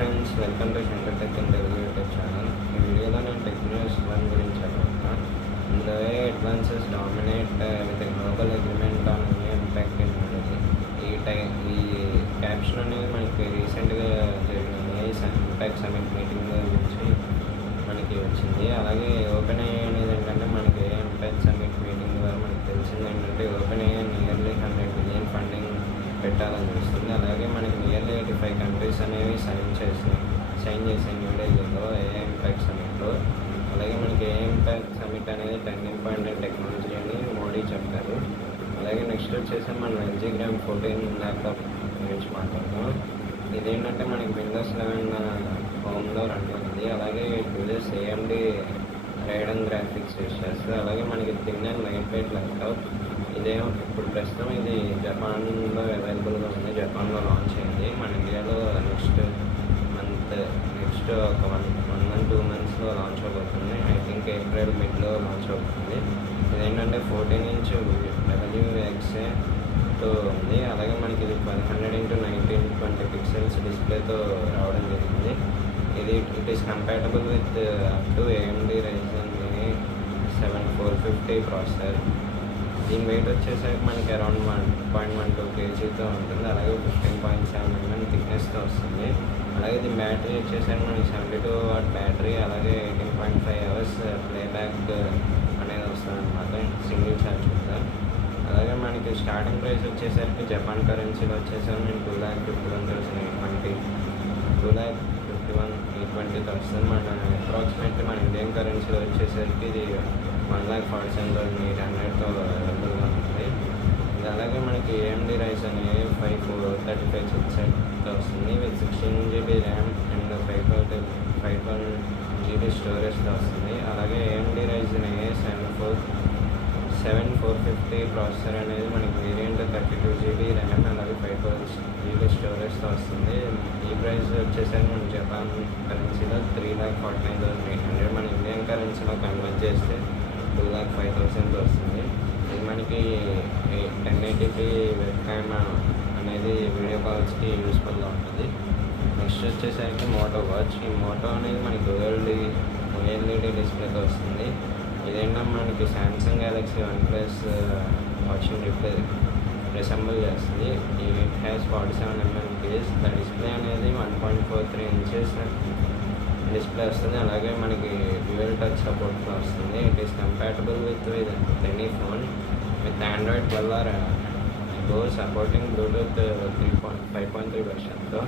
Friends, welcome to Shankar tech in Telugu YouTube channel. ఈ వీడియోలో నేను టెక్నాలజీ 1 గురించి చెప్పబోతున్నా. ఇందులో advances dominate with global agreement on impact in అనేది ఈ క్యాప్షన్ అనేది మనకి రీసెంట్గా జరిగిన ఇంపాక్ట్ సమిట్ మీటింగ్ గురించి మనకి వచ్చింది. అలాగే ఓపెన్ AI అనేది ఏంటంటే మనకి ఇంపాక్ట్ సమిట్ మీటింగ్ ద్వారా మనకి తెలిసింది ఏంటంటే open AI nearly $100 billion funding పెట్టాలని చూస్తుంది. అలాగే మనకి నియర్లీ 85 కంట్రీస్ అనేవి సైన్ చేసాయి న్యూఢిల్లీలో AI ఇంపాక్ట్ సమిట్లో. అలాగే మనకి AI ఇంపాక్ట్ సమిట్ అనేది టర్నింగ్ పాయింట్ అండ్ టెక్నాలజీ అని మోడీ చెప్పారు. అలాగే నెక్స్ట్ వచ్చేసి మనం LG Gram 14 ల్యాప్టాప్ గురించి మాట్లాడతాం. ఇదేంటంటే మనకి విండోస్ 11 హోమ్లో రన్ అవుతుంది. అలాగే 2 years AMD రైడన్ గ్రాఫిక్స్ యూస్ చేస్తుంది. అలాగే మనకి thin and light weight laptop. ఇదేమో ఇప్పుడు ప్రస్తుతం ఇది జపాన్లో అవైలబుల్గా ఉంది. జపాన్లో లాంచ్ అయింది. మన ఇండియాలో నెక్స్ట్ ఒక 1 month 2 monthsలో లాంచ్ అవబోతుంది. ఐ థింక్ ఏప్రిల్ మిడ్లో లాంచ్ అవుతుంది. ఇదేంటంటే 14 inch WXతో ఉంది. అలాగే మనకి ఇది 11x1920 pixels డిస్ప్లేతో రావడం జరిగింది. It is compatible with up to AMD Ryzen 7 450 processor. దీని వెయిట్ వచ్చేసరికి మనకి అరౌండ్ 1.12 kgతో ఉంటుంది. అలాగే 15.7 mm థిక్నెస్తో వస్తుంది. అలాగే ఇది బ్యాటరీ వచ్చేసరికి మనకి 72 watt బ్యాటరీ. అలాగే 18.5 hours ప్లేబ్యాక్ అనేది వస్తుంది అనమాట సింగిల్ ఛార్జ్ మీద. అలాగే మనకి స్టార్టింగ్ ప్రైస్ వచ్చేసరికి జపాన్ కరెన్సీలో వచ్చేసరికి 2,51,820 2,51,820 వస్తుంది. మన అప్రాక్సిమేట్లీ మన ఇండియన్ కరెన్సీలో వచ్చేసరికి ఇది 1,47,800తో అవైలబుల్గా ఉంటుంది. ఇది అలాగే మనకి AMD Ryzen 5 435 చిప్సెట్తో వస్తుంది. With 16 GB RAM and 512 GB స్టోరేజ్తో వస్తుంది. అలాగే AMD Ryzen 7 450 ప్రాసెసర్ అనేది మనకి వేరియంట్ 32 GB ర్యామ్ అలాగే 512 GB స్టోరేజ్తో వస్తుంది. ఈ ప్రైస్ వచ్చేసరికి మన జపాన్ కరెన్సీలో 3,49,800. మన ఇండియన్ కరెన్సీలో కన్వర్ట్ చేస్తే 2,05,000 వస్తుంది. ఇది మనకి 1080p వెబ్ క్యామ్ అనేది వీడియో కాల్స్కి యూస్ఫుల్గా ఉంటుంది. నెక్స్ట్ వచ్చేసరికి మోటో వాచ్. ఈ మోటో అనేది మనకి OLED డిస్ప్లేతో వస్తుంది. ఇదేంటో మనకి సామ్సంగ్ గెలాక్సీ 1 Plus వాచ్ని రిసెంబుల్ చేస్తుంది. It has 47 mm case. The display అనేది 1.43 inches డిస్ప్లే వస్తుంది. అలాగే మనకి డ్యూయల్ టచ్ సపోర్ట్తో వస్తుంది. It is compatible with any phone with Android 12 or Go supporting Bluetooth 5.3 వెర్షన్తో.